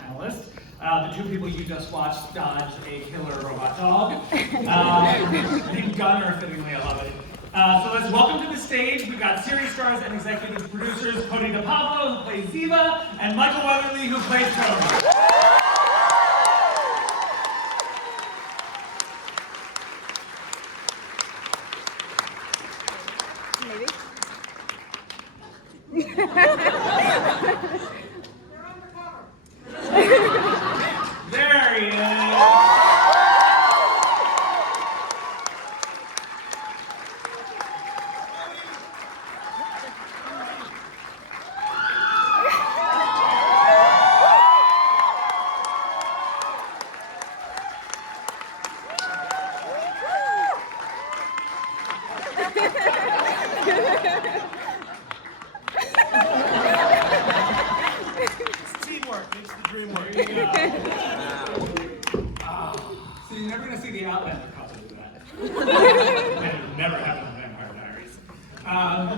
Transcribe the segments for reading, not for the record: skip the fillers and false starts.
panelists. The two people you just watched dodge a killer robot dog. Named Gunner, fittingly, I love it. So let's welcome to the stage. We've got series stars and executive producers Cote and Pablo, who plays Ziva, and Michael Weatherly, who plays Tony. There he is. Teamwork makes the dream work. There you go. So you're never going to see the Outlander couple do that. That never happened on Vampire Diaries.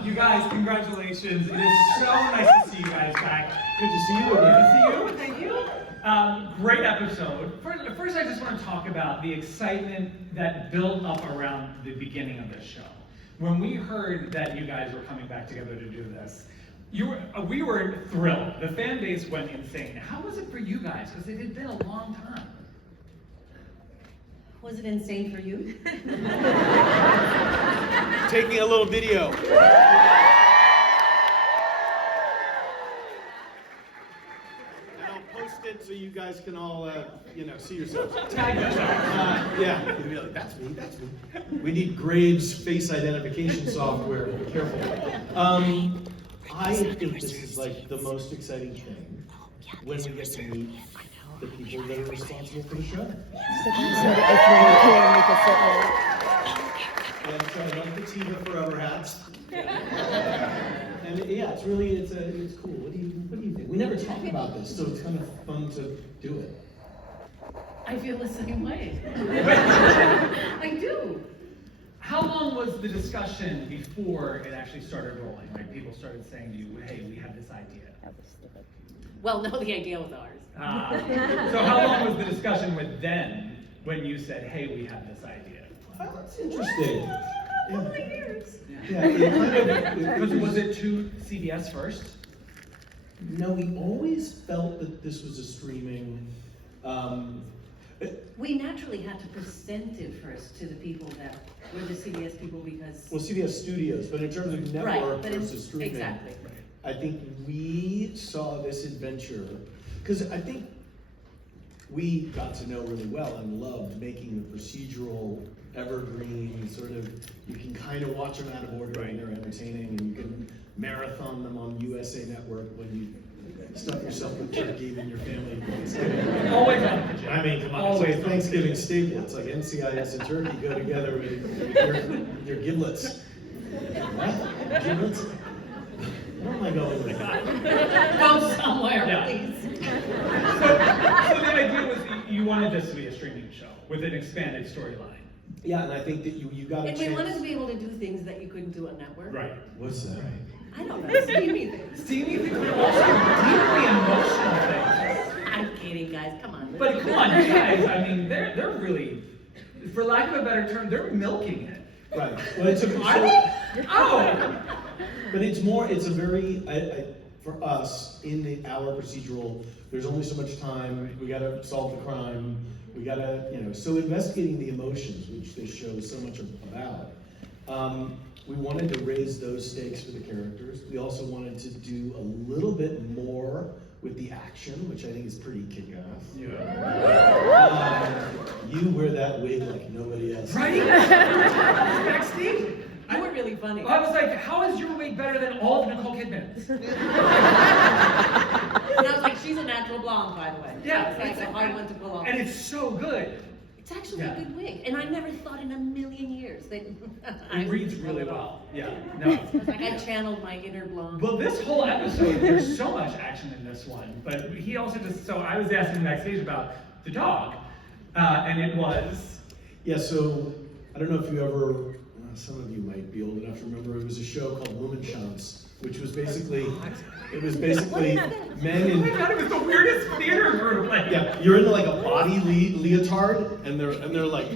You guys, congratulations. It is so nice to see you guys back. Good to see you Good again. to see you. Thank you. Great episode. First, I just want to talk about the excitement that built up around the beginning of this show. When we heard that you guys were coming back together to do this, we were thrilled. The fan base went insane. How was it for you guys? Because it had been a long time. Was it insane for you? Taking a little video. And I'll post it so you guys can all, see yourselves. Tag yourself. Yeah, you'll be like, that's me, that's me. We need Graves face identification software. Be careful. I think this is like the most exciting thing when we get to meet the people that are responsible for the show. And so I love the Tiva Forever hats. And yeah, it's really, it's cool. What do you think? We never talk about this, so it's kind of fun to do it. I feel the same way. I do. How long was the discussion before it actually started rolling? Like people started saying to you, hey, we have this idea. Well, no, the idea was ours. So how long was the discussion with them when you said, hey, we have this idea? Oh, that's interesting. A couple of years. Yeah, it Was it to CBS first? No, we always felt that this was a streaming. We naturally had to present it first to the people that were the CBS people because... Well, CBS Studios, but in terms of network right, but versus streaming, exactly. I think we saw this adventure because I think we got to know really well and loved making the procedural evergreen sort of. You can kind of watch them out of order and they're entertaining, and you can marathon them on USA Network when you stuff yourself with turkey and your family Thanksgiving. Always on the agenda. I mean, come on, Always it's a Thanksgiving staple. It's like NCIS and turkey go together with your giblets. What? Giblets? Where am I going with that? Go somewhere, Yeah. please. So the idea was you wanted this to be a streaming show with an expanded storyline. Yeah, and I think that you got a And chance. we wanted to be able to do things that you couldn't do on network. Right. What's that? I don't know, steamy things. Steamy things, but also deeply emotional things. I'm kidding, guys, come on. But come on, you guys, I mean, they're really, for lack of a better term, they're milking it. Right. Well, it's a. Are they? Oh! But it's more. It's a very. For us in our procedural, there's only so much time. We gotta solve the crime. We gotta, So investigating the emotions, which this show is so much about. We wanted to raise those stakes for the characters. We also wanted to do a little bit more with the action, which I think is pretty kick-ass. Yeah. You wear that wig like nobody else. Right? Backstage. You were really funny. I was like, how is your wig better than all of Nicole Kidman's? And I was like, she's a natural blonde, by the way. Yeah. It's like a hard one to pull off. And it's so good. It's actually Yeah. a good wig. And I never thought in a million years that It reads really well. Yeah. No. I was like, I channeled my inner blonde. Well, this whole episode, there's so much action in this one. But he also so I was asking backstage about the dog. And it was... Yeah, so I don't know if you ever, some of you might be old enough to remember, it was a show called Womanchance, which was basically, men Oh in... my god, it was the weirdest theater group. Yeah, you're in like a body leotard, and they're like.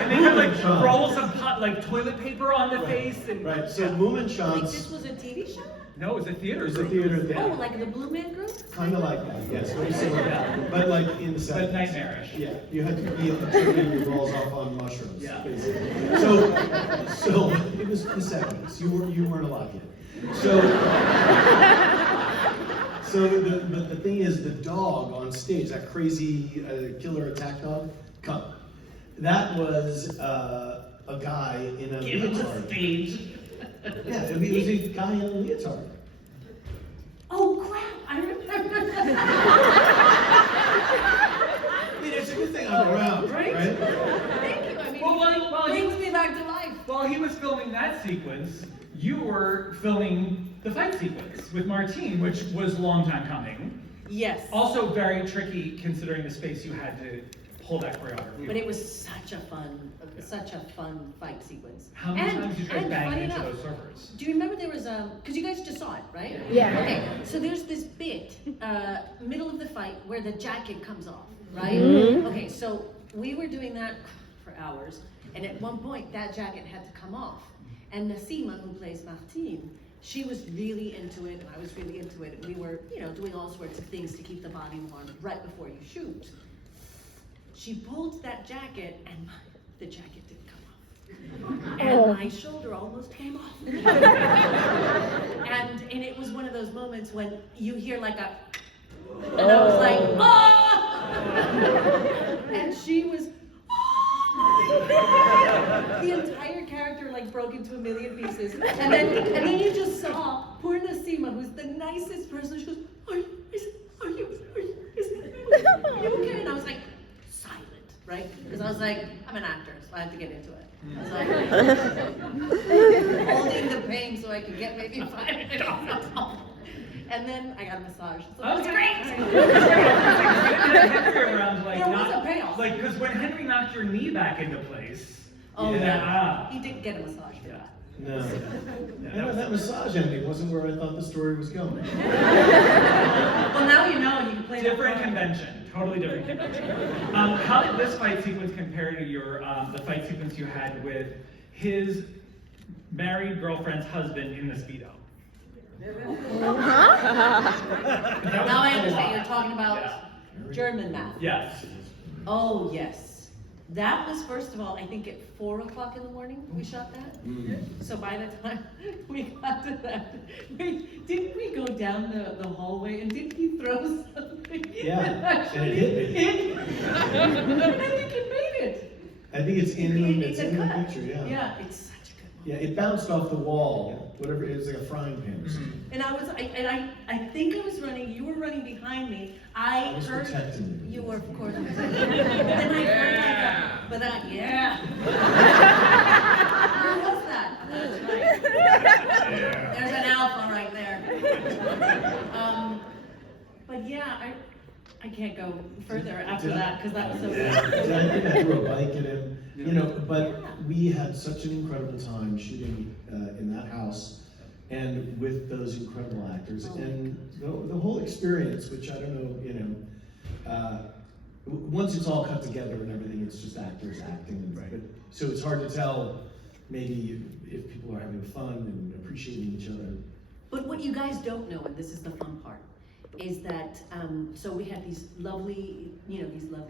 And they have like rolls of like toilet paper on the face. And, Right. So Moomin Like Chance. this was a TV show? No, it was a theater. There's a group. theater thing. Oh, like the Blue Man Group? Kind of like that, yes, very similar, but like in the 70s. But nightmarish. Yeah, you had to be tripping your balls off on mushrooms. Yeah. Basically. So it was the 70s. You weren't alive yet. So the thing is, the dog on stage, that crazy killer attack dog, come. That was a guy in a leotard. Stage. Yeah, it was a guy in a leotard. Oh crap, I remember. I mean, it's a good thing I'm around, right? Thank you, I mean, Well, it brings me back to life. While he was filming that sequence, you were filming the fight sequence with Martine, which was a long time coming. Yes. Also very tricky considering the space you had to hold that choreography. But it was such a fun fight sequence. How many times did you guys and bang funny into enough, those servers? do you remember there was because you guys just saw it, right? Yeah. Okay, so there's this bit, middle of the fight, where the jacket comes off, right? Mhm. Okay, so we were doing that for hours, and at one point that jacket had to come off. And Nassima, who plays Martine, she was really into it, and I was really into it, and we were, doing all sorts of things to keep the body warm right before you shoot. She pulled that jacket, and the jacket didn't come off. And my shoulder almost came off. and it was one of those moments when you hear like a, and I was like, oh! And she was, the entire character like broke into a million pieces. And then you just saw poor Nassima, who's the nicest person. She goes, are you okay? And I was like, silent, right? Because I was like, I'm an actor, so I have to get into it. I was like, holding the pain so I could get maybe 5 minutes. And then I got a massage. So it was great. There was a payoff. Like, because when Henry knocked your knee back into place. Oh yeah. yeah, he did get a massage for that. No. That massage ending wasn't where I thought the story was going. Well, now you know you can play Different that convention, totally different convention. How did this fight sequence compare to your the fight sequence you had with his married girlfriend's husband in the Speedo? Now I understand. You're talking about German math. Yes. Oh yes. That was, first of all, I think at 4 o'clock in the morning we shot that. Mm-hmm. So by the time we got to that, didn't we go down the hallway and didn't he throw something? Yeah, and it hit me. I think it made it. I think it's in the It's a picture, cut. yeah. Yeah, it's such a good one. Yeah, it bounced off the wall, whatever, it was like a frying pan or something. And I think I was running, you were running behind me. I was heard, protecting you. You were, of course. And then I heard like yeah. Who was that? That's right. There's an alpha right there. But yeah, I can't go further after that because that was so good. I think I threw a bike at him, but we had such an incredible time shooting in that house and with those incredible actors. And the whole experience, which I don't know, once it's all cut together and everything, it's just actors acting. Right. But, so it's hard to tell maybe if people are having fun and appreciating each other. But what you guys don't know, and this is the fun part, is that so we had these lovely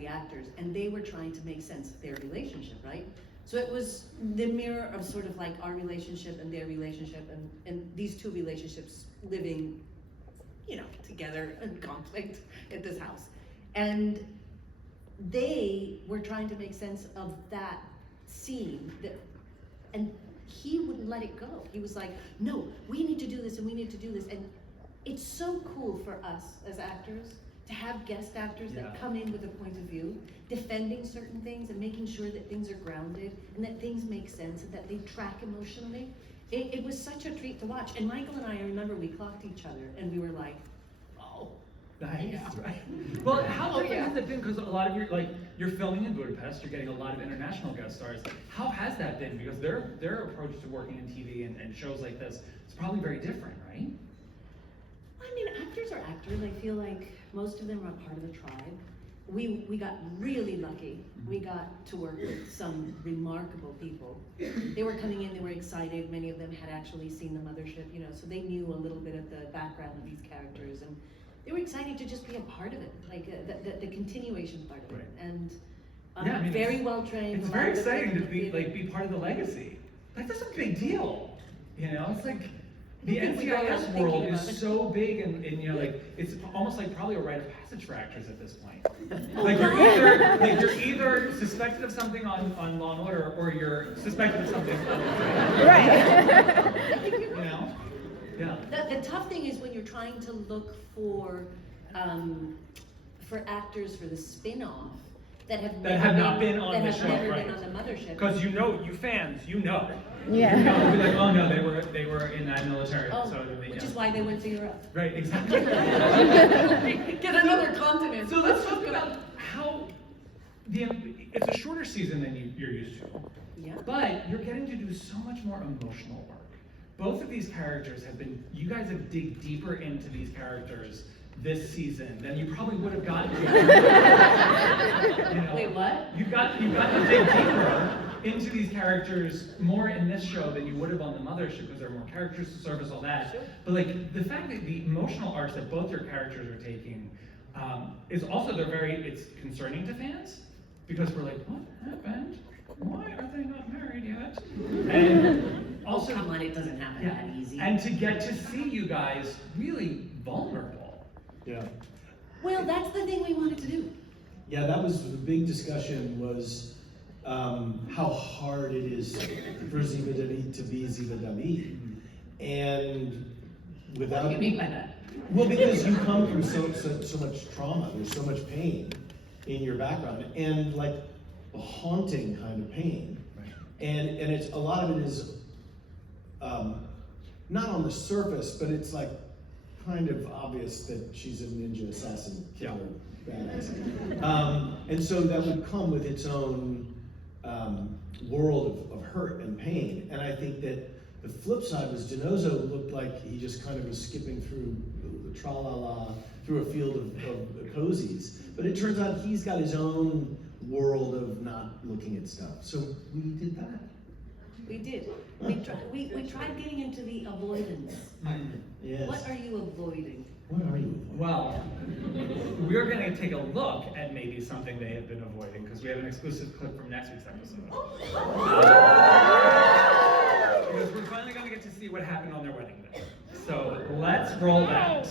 actors, and they were trying to make sense of their relationship, right? So it was the mirror of sort of like our relationship and their relationship, and these two relationships living, together in conflict at this house. And they were trying to make sense of that scene, and he wouldn't let it go. He was like, no, we need to do this and we need to do this. And it's so cool for us as actors to have guest actors that come in with a point of view, defending certain things and making sure that things are grounded and that things make sense and that they track emotionally. It was such a treat to watch. And Michael and I remember we clocked each other and we were like, oh. Nice, Yeah. right? Well, how different has it been? Because a lot of you're filming in Budapest, you're getting a lot of international guest stars. How has that been? Because their approach to working in TV and shows like this is probably very different, right? I mean, actors are actors, I feel like most of them are part of the tribe. We got really lucky. We got to work with some remarkable people. They were coming in, they were excited. Many of them had actually seen the mothership, you know, so they knew a little bit of the background of these characters, and they were excited to just be a part of it, like the continuation part of it. Right. And Yeah, I mean, very well trained. It's a lot very of them exciting to in the be theater. be part of the legacy. Like that's a big deal. You know, it's like the I think we go around NCIS thinking world about is it. so big, and you know, like it's almost like probably a rite of passage for actors at this point. Oh, Like you're either suspected of something on Law and Order, or you're suspected of something on Right. you know? Yeah. The tough thing is when you're trying to look for actors for the spin-off that have That have not been on that the have show, never right. been on the mothership. Because you know, you fans, you know. Yeah. You know, it'll be like, oh no, they were in that military Oh, episode. And which is why they went to Europe. Right, exactly. Get another continent. So let's talk about how it's a shorter season than you're used to. Yeah. But you're getting to do so much more emotional work. Both of these characters you guys have dig deeper into these characters this season than you probably would have gotten to. You know, Wait, what? You've got to dig deeper into these characters more in this show than you would have on the mothership, because there are more characters to service, all that. Sure. But like the fact that the emotional arcs that both your characters are taking is also it's concerning to fans, because we're like, what happened? Why are they not married yet? And also, Oh, come on, it doesn't happen yeah, that easy. and to get to see you guys really vulnerable. Yeah. Well, that's the thing we wanted to do. Yeah, that was the big discussion, was how hard it is for Ziva to be Ziva Damian. And without... What do you mean by that? Well, because you come from so much trauma, there's so much pain in your background, and like a haunting kind of pain. Right. And it's, a lot of it is not on the surface, but it's like kind of obvious that she's a ninja assassin killer badass. And so that would come with its own world of hurt and pain. And I think that the flip side was Denozo looked like he just kind of was skipping through the tra-la-la, through a field of cozies. But it turns out he's got his own world of not looking at stuff. So we did that. We did. We tried getting into the avoidance. Yes. What are you avoiding? What are you? Well, we're going to take a look at maybe something they have been avoiding, because we have an exclusive clip from next week's episode. Because we're finally going to get to see what happened on their wedding day. So let's roll that.